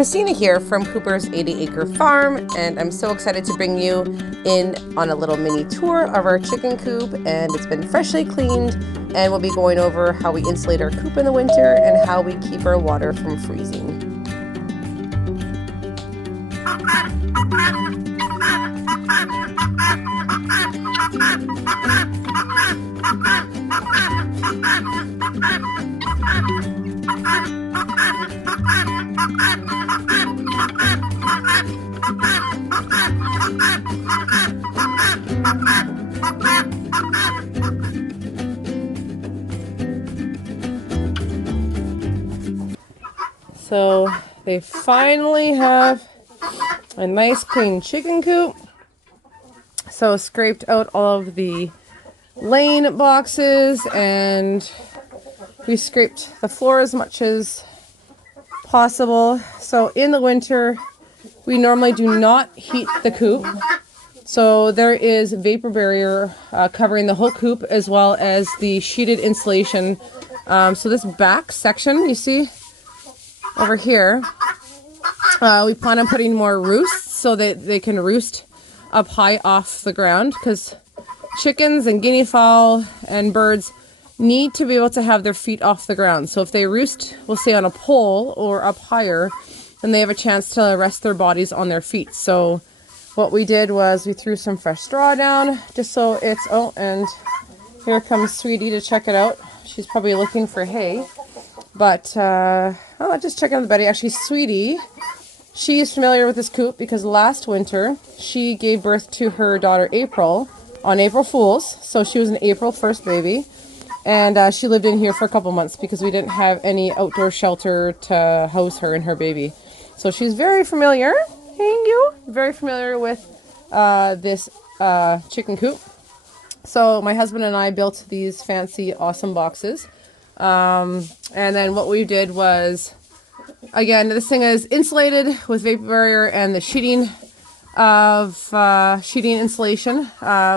Christina here from Hooper's 80-acre farm, and I'm so excited to bring you in on a little mini tour of our chicken coop. And it's been freshly cleaned, and we'll be going over how we insulate our coop in the winter and how we keep our water from freezing. So they finally have a nice clean chicken coop. So scraped out all of the lane boxes, and we scraped the floor as much as possible. So in the winter, we normally do not heat the coop. So there is vapor barrier covering the whole coop, as well as the sheeted insulation. So this back section, you see over here, we plan on putting more roosts so that they can roost up high off the ground, because chickens and guinea fowl and birds need to be able to have their feet off the ground. So if they roost, we'll say on a pole or up higher, then they have a chance to rest their bodies on their feet. So what we did was we threw some fresh straw down just so it's, oh, and here comes Sweetie to check it out. She's probably looking for hay, but oh, just check out the Betty. Actually, Sweetie, she is familiar with this coop because last winter she gave birth to her daughter April on April Fool's. So she was an April 1st baby, and she lived in here for a couple months because we didn't have any outdoor shelter to house her and her baby. So she's very familiar, thank you, very familiar with this chicken coop. So my husband and I built these fancy, awesome boxes. And then what we did was, again, this thing is insulated with vapor barrier and the sheeting of sheeting insulation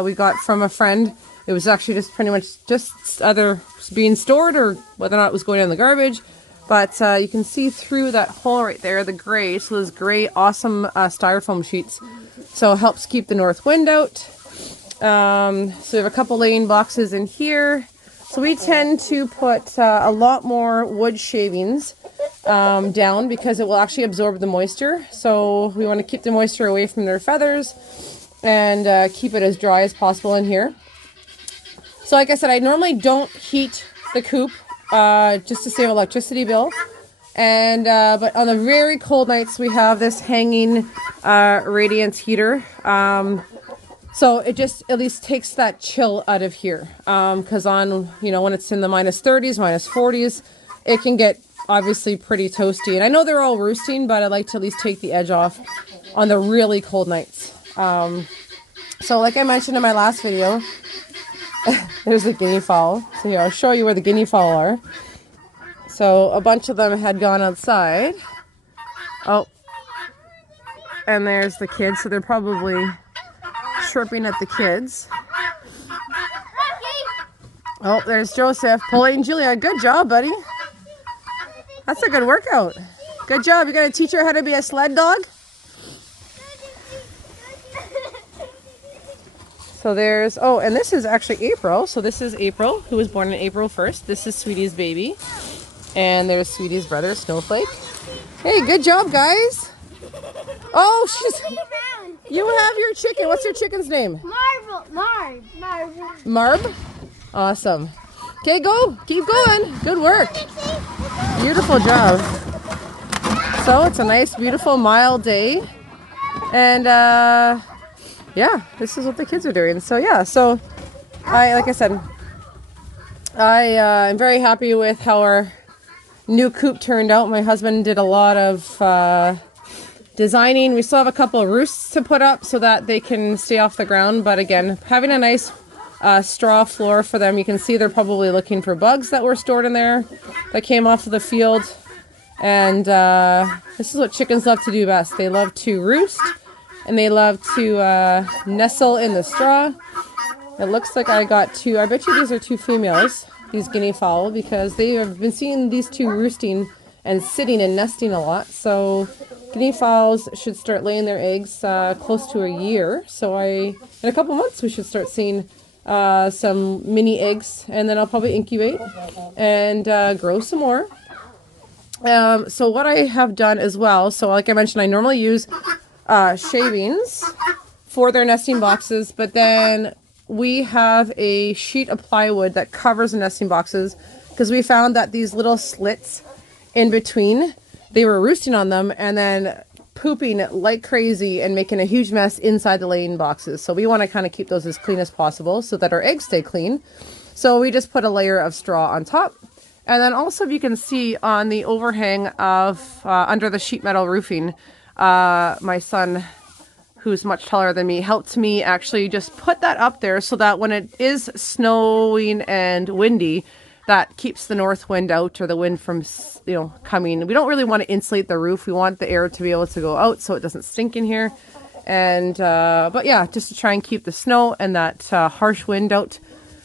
we got from a friend. It was actually just pretty much just either being stored or whether or not it was going in the garbage. But you can see through that hole right there, the gray. So those gray, awesome styrofoam sheets. So it helps keep the north wind out. So we have a couple laying boxes in here. So we tend to put a lot more wood shavings down because it will actually absorb the moisture. So we want to keep the moisture away from their feathers and keep it as dry as possible in here. So like I said, I normally don't heat the coop just to save electricity bill. And but on the very cold nights, we have this hanging radiance heater. So it just at least takes that chill out of here. Because on, you know, when it's in the minus 30s, minus 40s, it can get obviously pretty toasty. And I know they're all roosting, but I like to at least take the edge off on the really cold nights. So like I mentioned in my last video, there's the guinea fowl. So here, I'll show you where the guinea fowl are. So a bunch of them had gone outside. Oh, and there's the kids. So they're probably chirping at the kids. Oh, there's Joseph pulling Julia. Good job, buddy. That's a good workout. Good job. You gotta teach her how to be a sled dog. So there's, oh, and this is actually April. So this is April, who was born on April 1st. This is Sweetie's baby. And there's Sweetie's brother, Snowflake. Hey, good job, guys. Oh, she's... You have your chicken. What's your chicken's name? Marb. Awesome. Okay, go. Keep going. Good work. Beautiful job. So it's a nice, beautiful, mild day. And yeah, this is what the kids are doing. So yeah, so like I said, I'm very happy with how our new coop turned out. My husband did a lot of designing. We still have a couple of roosts to put up so that they can stay off the ground. But again, having a nice straw floor for them. You can see they're probably looking for bugs that were stored in there that came off of the field. And this is what chickens love to do best. They love to roost and they love to nestle in the straw. It looks like I got two. I bet you these are two females, these guinea fowl, because they have been seeing these two roosting and sitting and nesting a lot. So guinea fowls should start laying their eggs close to a year. So in a couple months, we should start seeing some mini eggs, and then I'll probably incubate and grow some more. So what I have done as well, so like I mentioned, I normally use shavings for their nesting boxes, but then we have a sheet of plywood that covers the nesting boxes because we found that these little slits in between, they were roosting on them and then pooping like crazy and making a huge mess inside the laying boxes. So we want to kind of keep those as clean as possible so that our eggs stay clean. So we just put a layer of straw on top. And then also, if you can see on the overhang of under the sheet metal roofing, my son, who's much taller than me, helped me actually just put that up there so that when it is snowing and windy, that keeps the north wind out, or the wind from, coming. We don't really want to insulate the roof. We want the air to be able to go out so it doesn't stink in here. And, but yeah, just to try and keep the snow and that harsh wind out.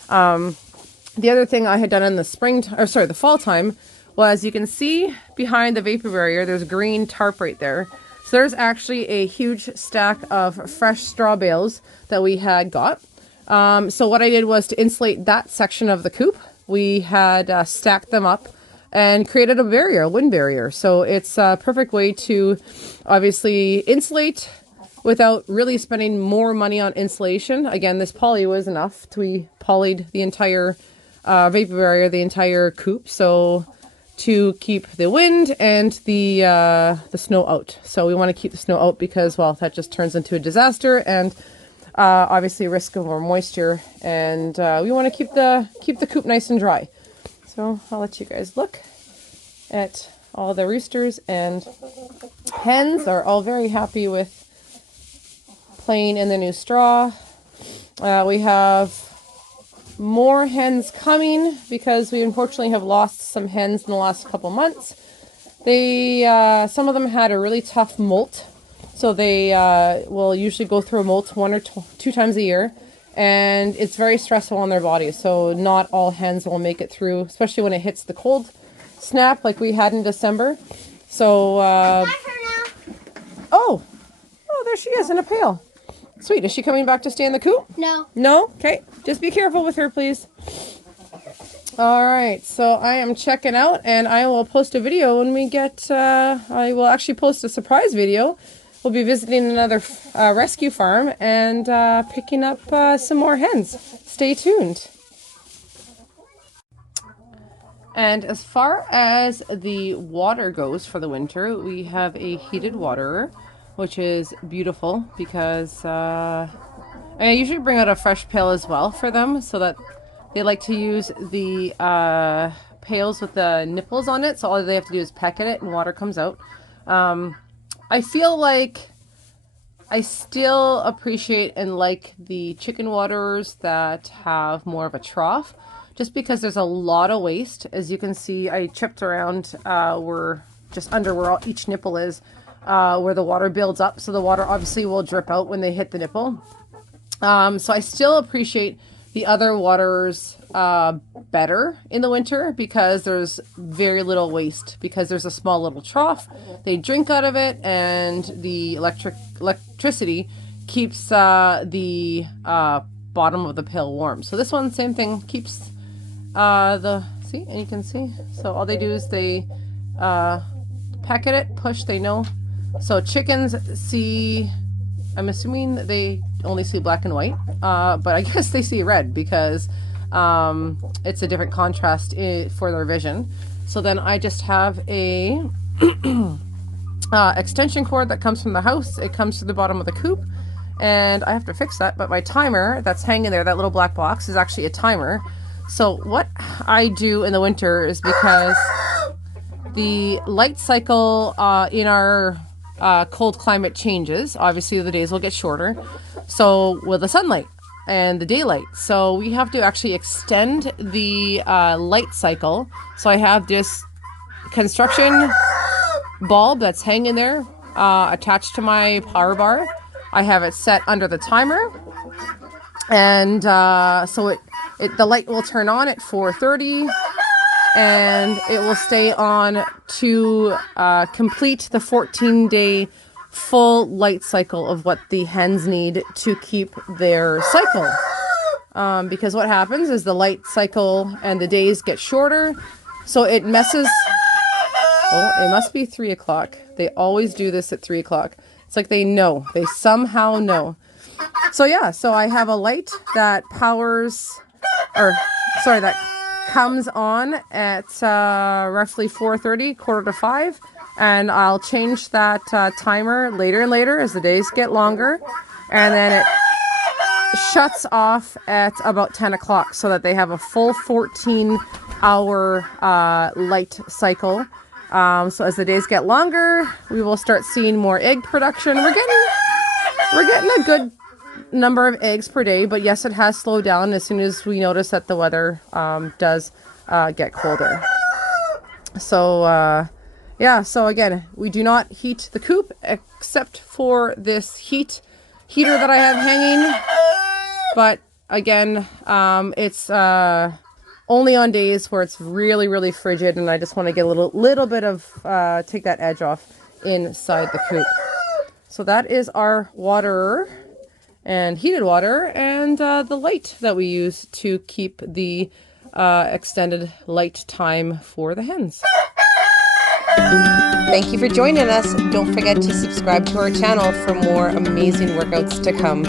The other thing I had done in the the fall time was, you can see behind the vapor barrier, there's green tarp right there. So there's actually a huge stack of fresh straw bales that we had got. So what I did was to insulate that section of the coop. We had stacked them up and created a barrier, a wind barrier. So it's a perfect way to obviously insulate without really spending more money on insulation. Again, this poly was enough. We polyed the entire vapor barrier, the entire coop, so to keep the wind and the snow out. So we want to keep the snow out because, well, that just turns into a disaster, and obviously a risk of more moisture, and we want to keep the coop nice and dry. So I'll let you guys look at all the roosters, and hens are all very happy with playing in the new straw. We have more hens coming because we unfortunately have lost some hens in the last couple months. They some of them had a really tough molt, so they will usually go through a molt 1 or 2 times a year, and it's very stressful on their bodies. So not all hens will make it through, especially when it hits the cold snap like we had in December. So oh, there she is in a pail. Sweet. Is she coming back to stay in the coop? No. No? Okay. Just be careful with her, please. All right. So I am checking out, and I will post a video when we get, I will actually post a surprise video. We'll be visiting another rescue farm and picking up some more hens. Stay tuned. And as far as the water goes for the winter, we have a heated waterer, which is beautiful because I usually bring out a fresh pail as well for them, so that they like to use the pails with the nipples on it. So all they have to do is peck at it and water comes out. I feel like I still appreciate and like the chicken waterers that have more of a trough, just because there's a lot of waste. As you can see, I chipped around where just under where each nipple is. Where the water builds up, so the water obviously will drip out when they hit the nipple. So I still appreciate the other waters better in the winter because there's very little waste, because there's a small little trough. They drink out of it, and the electricity keeps the bottom of the pail warm. So this one, same thing, keeps see, and you can see. So all they do is they peck at it, push, they know. So chickens see, I'm assuming they only see black and white, but I guess they see red because it's a different contrast for their vision. So then I just have a extension cord that comes from the house. It comes to the bottom of the coop, and I have to fix that, but my timer that's hanging there, that little black box, is actually a timer. So what I do in the winter is, because the light cycle in our cold climate changes, obviously the days will get shorter, so will the sunlight and the daylight. So we have to actually extend the light cycle. So I have this construction bulb that's hanging there attached to my power bar. I have it set under the timer, and so the light will turn on at 4:30, and it will stay on to complete the 14-day full light cycle of what the hens need to keep their cycle. Because what happens is the light cycle and the days get shorter, so it messes. Oh, it must be 3 o'clock. They always do this at 3 o'clock. It's like they know. They somehow know. So yeah, so I have a light that powers, that comes on at roughly 4:30, 4:45, and I'll change that timer later and later as the days get longer, and then it shuts off at about 10 o'clock so that they have a full 14-hour light cycle. So as the days get longer, we will start seeing more egg production. We're getting a good number of eggs per day, but yes, it has slowed down as soon as we notice that the weather does get colder. So yeah, so again, we do not heat the coop except for this heater that I have hanging. But again, it's only on days where it's really, really frigid, and I just want to get a little bit of take that edge off inside the coop. So that is our water and heated water and the light that we use to keep the extended light time for the hens. Thank you for joining us. Don't forget to subscribe to our channel for more amazing workouts to come.